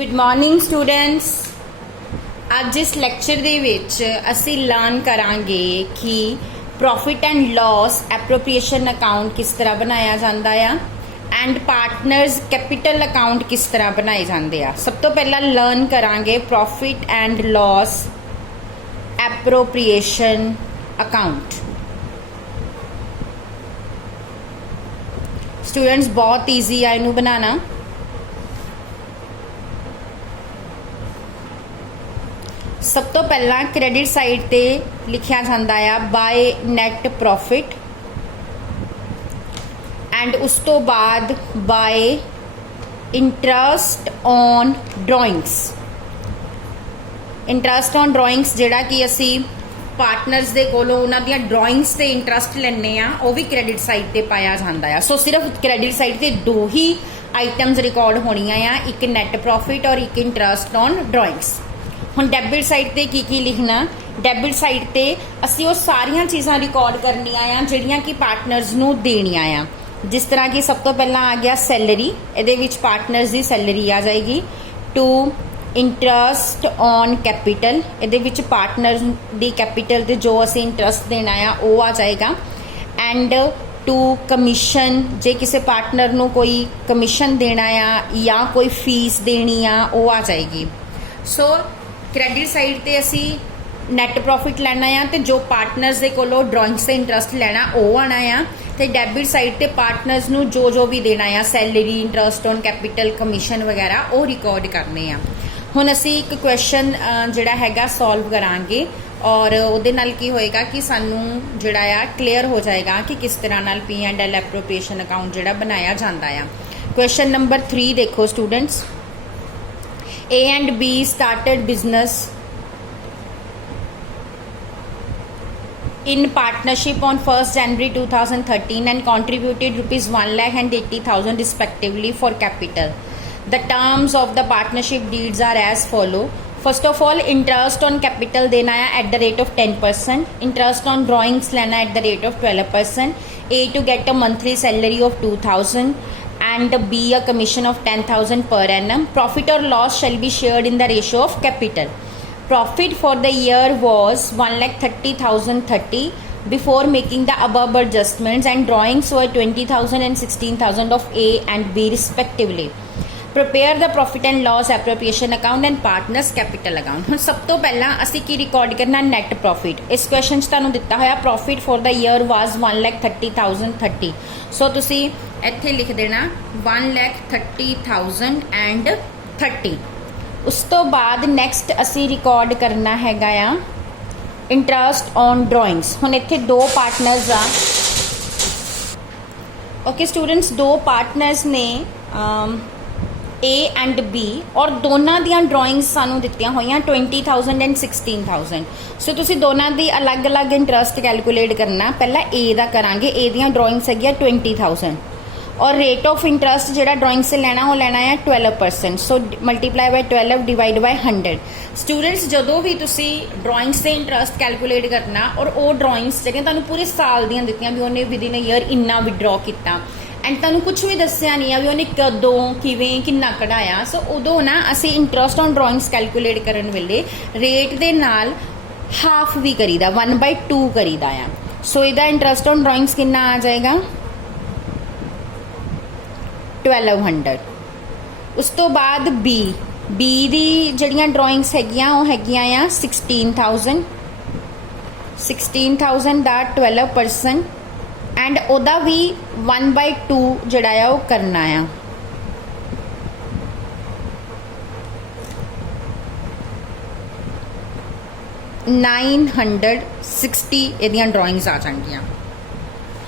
Good morning students. ਅੱਜ ਇਸ lecture ਦੇ ਵਿੱਚ ਅਸੀਂ ਲਰਨ ਕਰਾਂਗੇ ਕਿ profit and loss appropriation account ਕਿਸ ਤਰ੍ਹਾਂ ਬਣਾਇਆ ਜਾਂਦਾ ਆ ਐਂਡ ਪਾਰਟਨਰਸ ਕੈਪੀਟਲ ਅਕਾਊਂਟ ਕਿਸ ਤਰ੍ਹਾਂ ਬਣਾਏ ਜਾਂਦੇ ਆ। ਸਭ ਤੋਂ ਪਹਿਲਾਂ ਲਰਨ ਕਰਾਂਗੇ profit and loss appropriation account. Students बहुत ईजी है इनू बनाना। सब तो पहला क्रेडिट साइड ते लिखिया जाता है बाय नैट प्रॉफिट एंड उस तो बाद by interest on drawings. Interest on drawings जिहड़ा कि असी पार्टनर्स दे कोलों उन्हां दियां ड्राइंग्स ते इंटरस्ट लैने आ वो भी क्रेडिट साइड ते पाया जाता है। सो सिर्फ क्रेडिट साइड ते दो ही आइटम्स रिकॉर्ड होनियां आ, एक नैट प्रॉफिट और एक इंटरस्ट ऑन ड्राइंग्स। हुण डेबिट साइड ते की लिखना, डेबिट साइड ते असी वो सारियां चीज़ां रिकॉर्ड करनियां आ जिहड़ियां कि पार्टनर्स नूं देनियां आ। जिस तरह कि सब तो पहला आ गया सैलरी, इहदे विच पार्टनर्स दी सैलरी आ जाएगी। टू इंटरस्ट ऑन कैपिटल, ये पार्टनर दी कैपिटल ते जो असी इंटरस्ट देना आ वो आ जाएगा। एंड टू कमीशन, जे किसी पार्टनर नू कोई कमीशन देना आ या कोई फीस देनी आ वो आ जाएगी। सो क्रेडिट साइड ते असी नैट प्रॉफिट लेना आ ते जो पार्टनर्स दे कोलों ड्राइंग्स से इंटरस्ट लेना वो आना आ। ते डेबिट साइड ते पार्टनर्स नू जो भी देना आ salary, interest on capital, commission वगैरह वो रिकॉर्ड करने आ। हुण असी एक क्वेश्चन जिहड़ा हैगा सॉल्व करांगे और उहदे नाल की होएगा कि सानू जिहड़ा आ क्लीयर हो जाएगा कि किस तरह नाल P and L appropriation account जिहड़ा बनाया जाता है। क्वेश्चन नंबर 3 देखो students. A and be started business in partnership on 1st January 2013 and contributed rupees 1,80,000 respectively for capital. The terms of the partnership deeds are as follow. First of all, interest on capital देना है at the rate of 10%, interest on drawings लेना at the rate of 12%, A to get a monthly salary of 2,000 and B a commission of 10,000 per annum. Profit or loss shall be shared in the ratio of capital. Profit for the year was 1,30,030 before making the above adjustments and drawings were 20,000 and 16,000 of A and B respectively. Prepare the profit and loss appropriation account and partners capital account. हुण सब तो पहला असी की record करना NAT profit. इस question तुहानूं दिता होया profit for the year was 1,30,030। सो तुसी इत्थे लिख देना 1,30,030। उस तो बाद नैक्सट असी रिकॉर्ड करना हैगा आ इंटरस्ट ऑन ड्राइंग्स। हुण इत्थे दो पार्टनर्स आ। ओके स्टूडेंट्स, दो पार्टनर्स ने ए एंड बी और दोनों दियां ड्राइंग्स सानू दित्तियां होईयां 20,000 एंड 16,000। सो तुसी दोनों दी अलग अलग इंटरस्ट कैलकुलेट करना। पहला ए दा करांगे, ए दियां ड्राइंग्स हैगियां 20,000 और रेट ऑफ इंटरस्ट जो ड्राइंग से लेना वो लेना है 12%। So multiply by 12 divide by 100। Students जो भी तुसी ड्राइंग से इंटरस्ट कैलकुलेट करना और वो ड्राइंग्स जगह तुहानूं पूरे साल दियां दित्तियां भी उन्हें विद इन अ ईयर इन्ना विड्रॉ किया एंड तुहानूं कुछ भी दस्सिया नहीं है भी उन्हें कदों किवें किन्ना कढ़ाया। सो उदों ना असी इंटरस्ट ऑन ड्राइंग्स कैलकुलेट करन वेले रेट दे नाल हाफ भी करीदा 1/2 करीदा आ। सो इहदा इंटरस्ट ऑन ड्राइंग्स किन्ना आ जाएगा 1200। उस तो बाद बी दी जड़ियाँ ड्राइंग्स हैगियां वो हैगियां आ 16,000 दा 12% एंड ओदा भी 1/2 जड़ा आ वो करना आ। $960 इहदियां ड्राइंग्स आ जाएंगियां।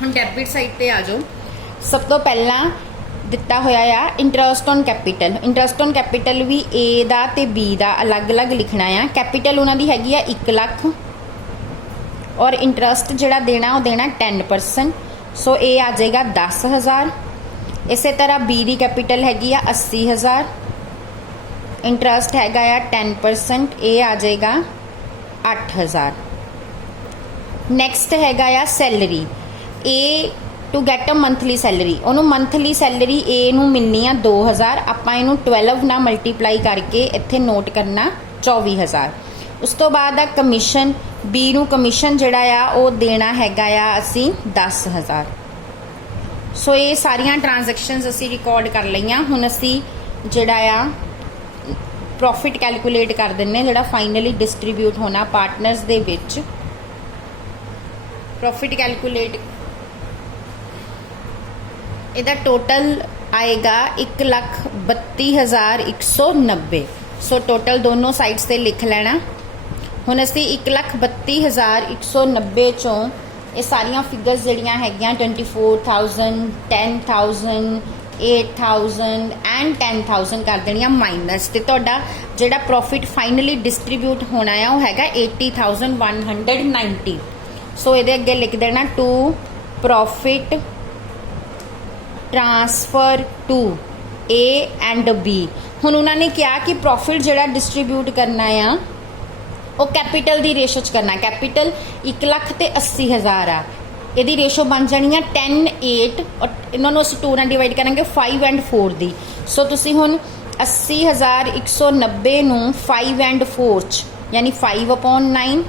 हम डेबिट साइड पे आ जाओ। सब तो पहला दिता होया आ interest on capital. Interest on capital भी ए दा ते बी दा अलग अलग लिखना आ। कैपिटल उन्हां दी हैगी आ 1 लाख और इंटरस्ट जिहड़ा देना वो देना 10%। सो ए आ जाएगा 10,000। इस तरह बी दी कैपिटल हैगी आ 80,000, इंटरस्ट हैगा आ 10%, ए आ जाएगा 8,000। नैक्सट हैगा आ सैलरी। ए to get a monthly salary, उन्होंने मंथली सैलरी ए नू मिलनी आ 2000, आपां इनू 12 ना मल्टीप्लाई करके इत्थे नोट करना 24000। उस तो बाद आ कमीशन, बी नू कमीशन जिहड़ा आ वो देना हैगा आ असी 10000। सो ये सारियां ट्रांजैक्शनस असी रिकॉर्ड कर लईआं। हुण असी जिहड़ा आ प्रॉफिट कैलकुलेट कर दिंने, जिहड़ा फाइनली डिस्ट्रीब्यूट होना पार्टनर्स दे विच। प्रॉफिट कैलकुलेट, इहदा टोटल आएगा 1,32,190। सो टोटल दोनों साइड्स से लिख लेना। हुण असीं 1,32,190 चों ये सारियां फिगर्स जिहड़ियां हैगियां 24,000, 10,000, 8,000 एंड 10,000 कर देनियां माइनस, ते तुहाडा जिहड़ा प्रॉफिट फाइनली डिस्ट्रीब्यूट होना है वो हैगा 80,190। सो इहदे अगे लिख देना to profit transfer to A and B. हुण उन्होंने कहा कि प्रॉफिट जिहड़ा डिस्ट्रीब्यूट करना है वो कैपिटल की रेशो च करना। कैपिटल 1,80,000 आ, यदि रेशो बन जानी है 10, 8 और इन्होंने उस 2 ਨਾਲ डिवाइड करेंगे 5 एंड 4 दी। सो तुसी हुण 80,190 नू 5 एंड 4 च यानी 5/9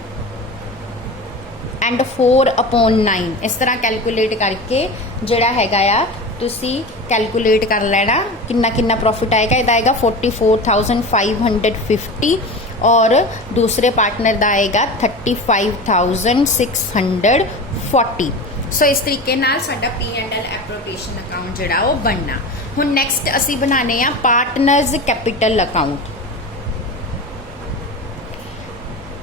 एंड 4/9 इस तरह कैलकुलेट करके जिहड़ा हैगा आ तुसी कैलकुलेट कर लेना किन्ना किन्ना प्रॉफिट आएगा। इहदा आएगा 44,550 और दूसरे पार्टनर का आएगा 35,640। सो इस तरीके नाल साडा P&L एप्रोप्रिएशन अकाउंट जिहड़ा वो बनना। हुण नैक्सट असी बनाने आ partners capital account.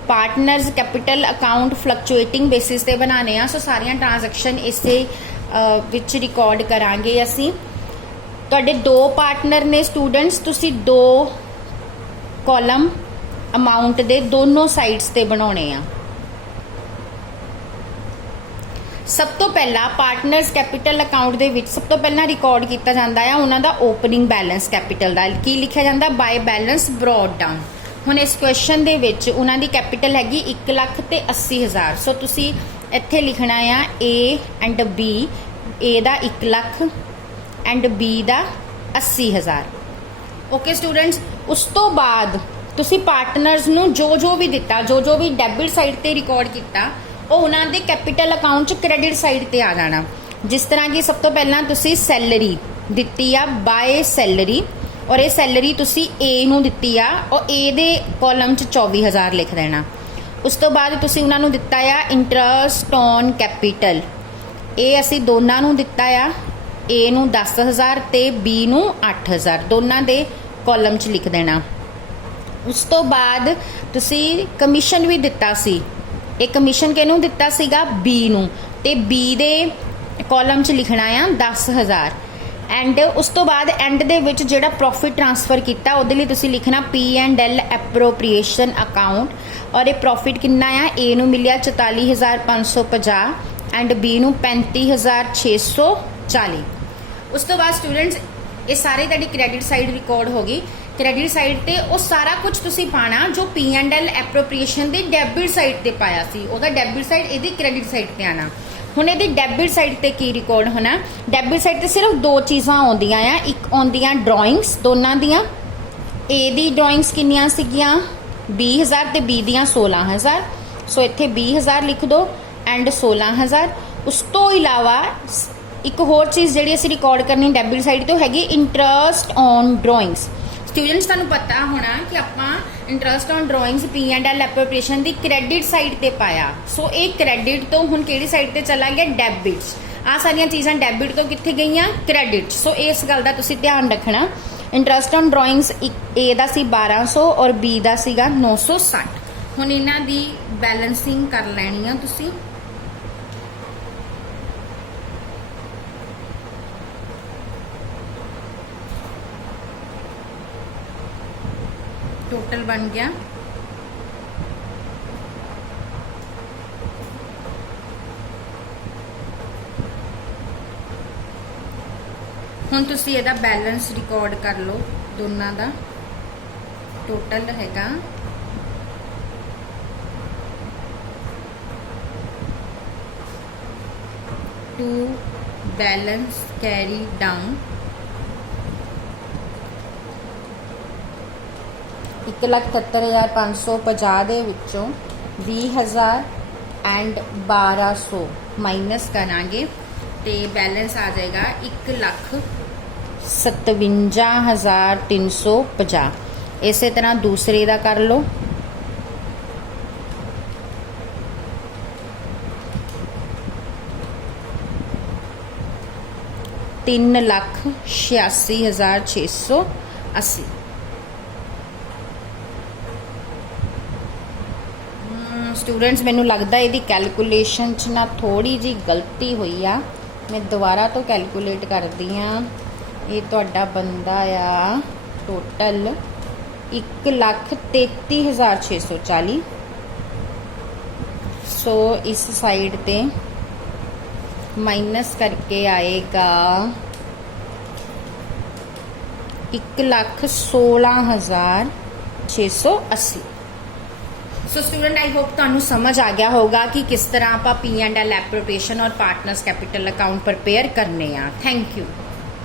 Partners capital account fluctuating basis ते बनाने आ। सो सारियां ट्रांजैक्शन इसे विच रिकॉर्ड करांगे असी। तुहाडे 2 पार्टनर ने स्टूडेंट्स, तुसी 2 कॉलम अमाउंट दे दोनों साइड्स ते बनाने आ। सब तो पहला पार्टनर्स कैपिटल अकाउंट दे विच सब तो पहला रिकॉर्ड किया जाता है उन्हों का ओपनिंग बैलेंस कैपिटल का की लिखा जाता बाय बैलेंस ब्रॉड डाउन। हुण इस क्वेश्चन दे विच उन्हां दी कैपिटल हैगी 1,80,000। सो तुसी इत्थे लिखना आ ए एंड बी, ए दा 1 लाख एंड बी दा 80,000। ओके स्टूडेंट्स, उस तो बाद तुसी पार्टनर्स नू जो भी दिता, जो भी डेबिट साइड ते रिकॉर्ड किया वो उन्होंने कैपिटल अकाउंट च क्रेडिट साइड ते आ जाना। जिस तरह कि सब तो पहला तुसी सैलरी दिती आ बाय सैलरी, और ये सैलरी तुसी ए नू दिती आ और ए दे कॉलम च 24,000 लिख देना। उस तो बाद तुसी उन्होंने दिता आ इंटरस्ट ऑन कैपिटल, ये असी दोनों नू दिता आ, ए नू 10,000 ते बी नू 8,000 दोनों दे कॉलम च लिख देना। उस तो बाद तुसी कमीशन भी दिता सी, एक कमीशन किनू दिता सीगा बी नू, ते बी दे कॉलम च लिखना आ 10,000 एंड उस तो बाद एंड दे विच जिहड़ा प्रॉफिट ट्रांसफर किया उहदे लई तुसी लिखना P&L एप्रोप्रिएशन अकाउंट, और ये प्रॉफिट कितना आ ए नू मिलिया 44,550 एंड बी नू 35,640। उस तो बाद स्टूडेंट्स ये सारे तुहाडी क्रेडिट साइड रिकॉर्ड होगी। क्रेडिट साइड ते वो सारा कुछ तुसी पाना जो P&L एप्रोप्रिएशन दी डेबिट साइड ते पाया सी, ओदा डेबिट साइड इहदी क्रेडिट साइड ते आना। हुण इहदी डेबिट साइड ते की रिकॉर्ड होना, डेबिट साइड ते सिर्फ 2 चीज़ां आउंदियां आ। एक आउंदियां ड्राइंग्स दोनों दियां, ए दी ड्राइंग्स किन्नियां सीगियां 20,000 ते बी दियां 16,000। सो इत्थे 20,000 लिख दो एंड 16,000। उस तो इलावा एक होर चीज़ जिहड़ी असीं रिकॉर्ड करनी डेबिट साइड तो हैगी इंटरस्ट ऑन ड्राइंग्स। स्टूडेंट्स तुहानूं पता होना कि आपां interest on drawings P&L appropriation the credit side ते पाया। सो ये क्रेडिट तो हुण किहड़ी साइड ते चला गया डेबिट्स। आ सारियां चीज़ां डेबिट तो कित्थे गईयां क्रेडिट। सो इस गल दा तुसीं ध्यान रखना। इंटरस्ट ऑन ड्राइंग्स ए दा सी 1200 और बी दा सीगा 960। हुण इन्हां दी बैलेंसिंग कर लैनी आ तुसीं। टोटल बन गया हुण तुसीं इहदा बैलेंस रिकॉर्ड कर लो दोनों का। टोटल हैगा 2 बैलेंस कैरी डाउन 1,77,550 ਦੇ ਵਿੱਚੋਂ 20,000 ਐਂਡ 1,200 ਮਾਈਨਸ ਕਰਾਂਗੇ ਤੇ ਬੈਲੈਂਸ ਆ ਜਾਏਗਾ 1,57,350। ਇਸੇ ਤਰ੍ਹਾਂ ਦੂਸਰੇ ਦਾ ਕਰ ਲਓ। $3,86,680। स्टूडेंट्स मैनू लगता है ਇਹਦੀ कैलकुलेशन च ना थोड़ी जी गलती हुई आ। मैं दोबारा तो कैलकुलेट करती हाँ। ये तुहाडा बनदा आ टोटल 1,33,640। सो इस साइड ते माइनस करके आएगा 1,16,680। सो स्टूडेंट आई होप तुहानू समझ आ गया होगा कि किस तरह आप P&L एप्रोप्रिएशन और पार्टनर्स कैपिटल अकाउंट प्रिपेयर करने हैं। Thank you.